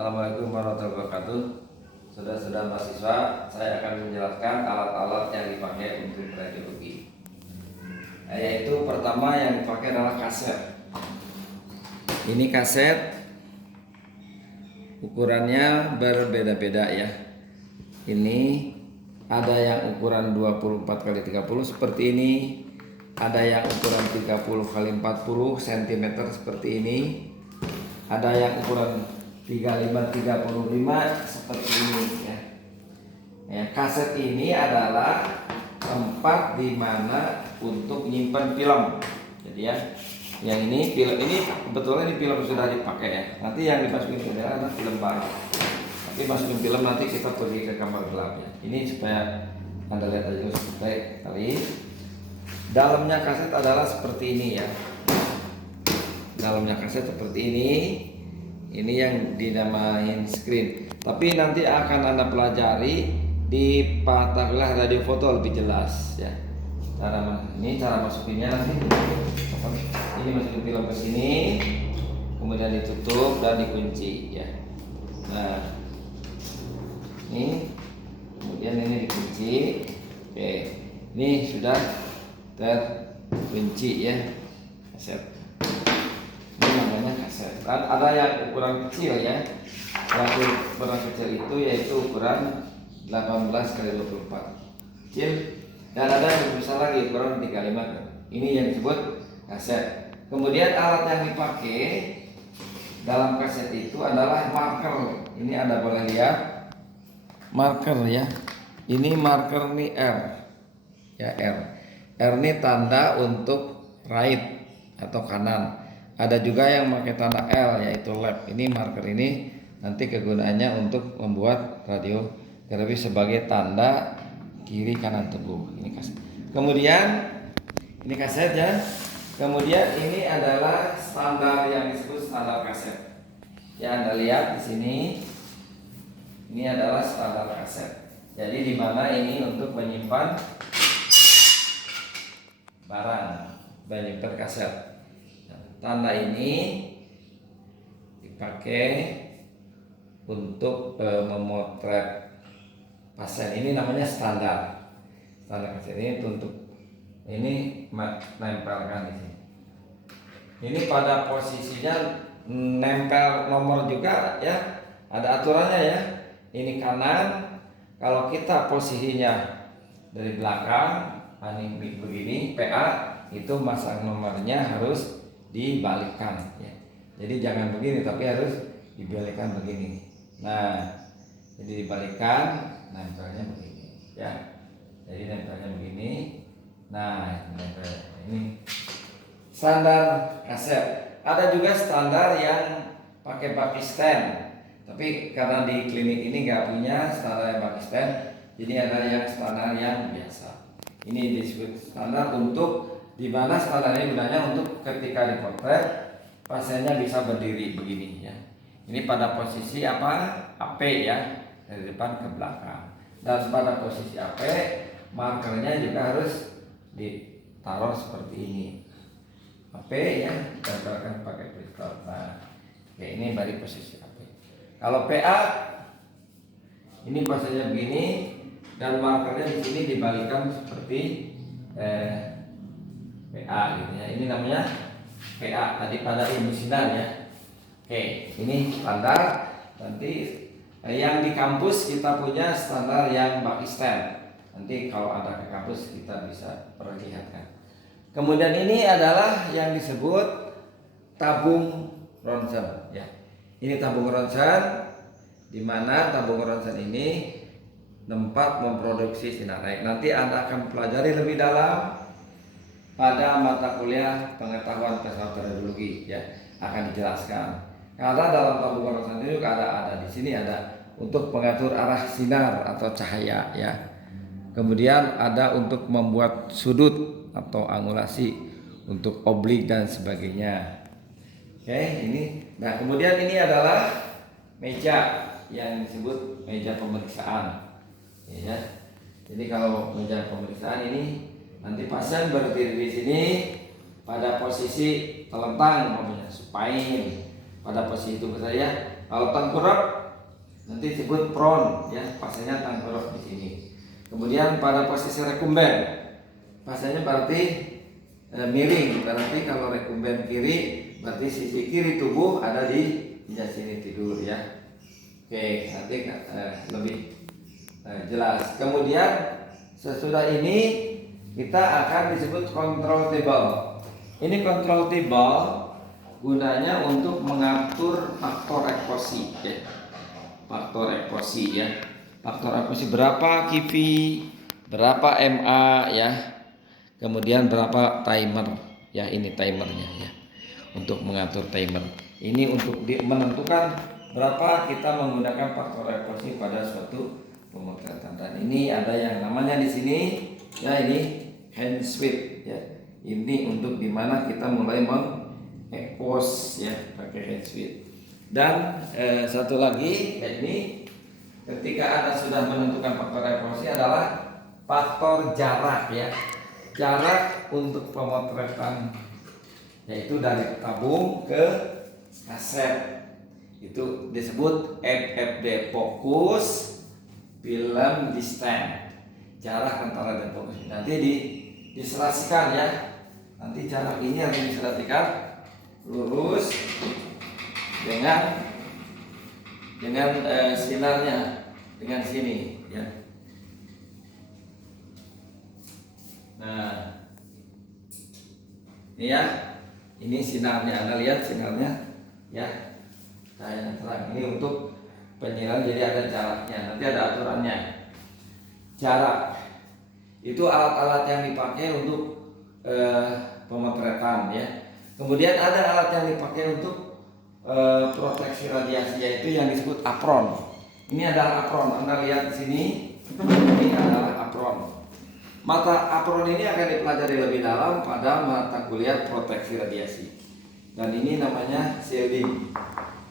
Assalamualaikum warahmatullahi wabarakatuh. Saudara-saudara mahasiswa, saya akan menjelaskan alat-alat yang dipakai untuk radiologi. Yaitu pertama yang dipakai adalah kaset. Ini kaset, ukurannya berbeda-beda ya. Ini ada yang ukuran 24x30 seperti ini. Ada yang ukuran 30x40 cm seperti ini. Ada yang ukuran 35x35 seperti ini ya. Kaset ini adalah tempat di mana untuk menyimpan film. Jadi ya, yang ini film ini kebetulan ini film sudah dipakai ya. Nanti yang dimasukin ke dalam adalah film baru. Tapi masukin film nanti kita pergi ke kamar gelap ya. Ini supaya Anda lihat aja seperti kali. Dalamnya kaset adalah seperti ini ya. Dalamnya kaset seperti ini. Ini yang dinamain screen. Tapi nanti akan Anda pelajari di mata kuliah radio foto lebih jelas ya. Ini cara masukinnya nanti. Ini masukin film ke sini, kemudian ditutup dan dikunci ya. Nah, ini kemudian ini dikunci. Oke, ini sudah terkunci ya. Kaset. Ini namanya kaset. Dan ada yang ukuran kecil ya. Yang ukuran kecil itu yaitu ukuran 18x24 kecil, dan ada yang lebih besar lagi ukuran 35. Ini yang disebut kaset. Kemudian alat yang dipakai dalam kaset itu adalah marker. Ini Anda boleh lihat marker ya. Ini marker nih R ya, R. R ini tanda untuk right atau kanan. Ada juga yang pakai tanda L yaitu left. Ini marker ini nanti kegunaannya untuk membuat radiografi sebagai tanda kiri kanan tubuh. Ini kaset. Kemudian ini kaset ya. Kemudian ini adalah standar yang disebut standar kaset. Ya, Anda lihat di sini. Ini adalah standar kaset. Jadi di mana ini untuk menyimpan barang, menyimpan kaset. Tanda ini dipakai untuk memotret pasien. Ini namanya standar. Standar kaset ini untuk ini nempelkan di sini. Ini pada posisinya nempel nomor juga ya. Ada aturannya ya. Ini kanan. Kalau kita posisinya dari belakang, ini begini, PA itu masang nomornya harus dibalikkan ya. Jadi jangan begini tapi harus dibalikkan begini. Nah, jadi dibalikkan, nempelnya begini ya. Jadi nempelnya begini. Nah, nempel ini standar kaset. Ada juga standar yang pakai Pakistan. Tapi karena di klinik ini nggak punya standar yang Pakistan, jadi ada yang standar yang biasa. Ini disebut standar untuk di mana standar ini gunanya untuk ketika dipotret pasiennya bisa berdiri begini ya. Ini pada posisi apa? AP ya, dari depan ke belakang. Dan pada posisi AP markernya juga harus ditaruh seperti ini. AP ya, ditempelkan pakai pistol. Nah, oke, ini dari posisi AP. Kalau PA ini posisinya begini dan markernya di sini dibalikan seperti PA gitu ya. Ini namanya PA tadi pada ilmu sinar ya. Oke, ini standar. Nanti yang di kampus kita punya standar yang Pakistan. Nanti kalau ada ke kampus kita bisa perlihatkan. Kemudian ini adalah yang disebut tabung ronsen ya. Ini tabung ronsen, di mana tabung ronsen ini tempat memproduksi sinar. Nanti Anda akan pelajari lebih dalam pada mata kuliah pengetahuan pesawat radiologi ya, akan dijelaskan. Karena dalam tabung ronsen ini juga ada di sini ada untuk mengatur arah sinar atau cahaya ya. Kemudian ada untuk membuat sudut atau angulasi untuk oblik dan sebagainya. Oke, ini. Nah, kemudian ini adalah meja yang disebut meja pemeriksaan. Ya. Jadi kalau meja pemeriksaan ini nanti pasien berdiri di sini pada posisi telentang, supine pada posisi tubuh saya Kalau tengkurap nanti disebut prone ya, pasiennya tengkurap di sini. Kemudian pada posisi rekumben, pasiennya berarti miring, berarti kalau rekumben kiri berarti sisi kiri tubuh ada di sini tidur ya. Oke, nanti lebih jelas. Kemudian sesudah ini kita akan disebut control table. Ini control table gunanya untuk mengatur faktor ekposi ya. Faktor ekposi ya. Faktor ekposi berapa KV, berapa MA ya. Kemudian berapa timer ya, ini timernya ya. Untuk mengatur timer. Ini untuk menentukan berapa kita menggunakan faktor ekposi pada suatu pemotretan. Dan ini ada yang namanya di sini ya, ini hand sweep ya. Ini untuk dimana kita mulai mengekpos ya pakai hand sweep. Dan satu lagi ya, ini ketika Anda sudah menentukan faktor ekposi adalah faktor jarak ya. Jarak untuk pemotretan yaitu dari tabung ke kaset. Itu disebut FFD, fokus film distance. Jarak antara dan fokus nanti diserasikan ya. Nanti jarak ini akan diserasikan lurus dengan sinarnya dengan sini ya. Nah, ini ya, ini sinarnya, Anda lihat sinarnya ya. Cahaya terang ini untuk penyiaran, jadi ada jaraknya, nanti ada aturannya. Jarak itu alat-alat yang dipakai untuk pemotretan ya. Kemudian ada alat yang dipakai untuk proteksi radiasi, yaitu yang disebut apron. Ini adalah apron, Anda lihat di sini. Ini adalah apron. Mata apron ini akan dipelajari lebih dalam pada mata kuliah proteksi radiasi. Dan ini namanya shielding.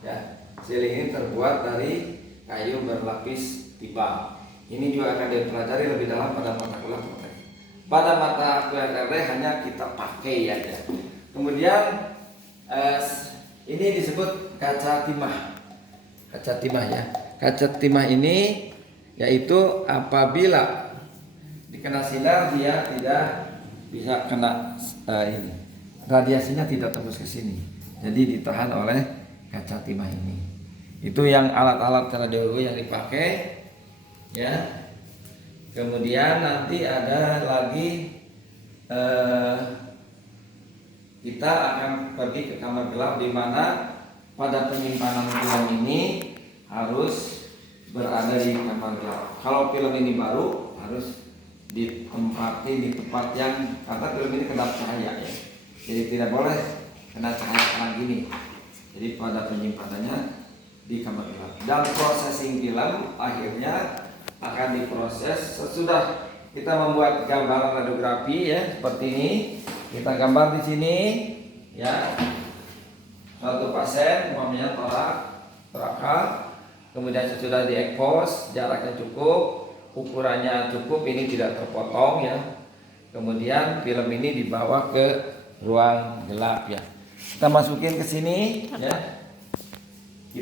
Ya, shielding ini terbuat dari kayu berlapis tibal. Ini juga akan dipelajari lebih dalam pada mata kuliah proteksi. Pada mata kuliah RD hanya kita pakai aja. Kemudian ini disebut kaca timah. Kaca timah ya. Kaca timah ini yaitu apabila dikena sinar dia tidak bisa kena ini, radiasinya tidak tembus ke sini, jadi ditahan oleh kaca timah ini. Itu yang alat-alat radiologi yang dipakai ya. Kemudian nanti ada lagi kita akan pergi ke kamar gelap, di mana pada penyimpanan film ini harus berada di kamar gelap. Kalau film ini baru harus ditempati di tempat yang, karena film ini kedap cahaya ya, jadi tidak boleh kena cahaya terang gini. Jadi pada penyimpanannya di kamar gelap. Dan processing film akhirnya akan diproses sesudah kita membuat gambaran radiografi ya, seperti ini. Kita gambar di sini ya, suatu pasien umpamanya torakal, kemudian sesudah diekpos, jaraknya cukup, ukurannya cukup, ini tidak terpotong ya. Kemudian film ini dibawa ke ruang gelap ya. Kita masukin ke sini ya.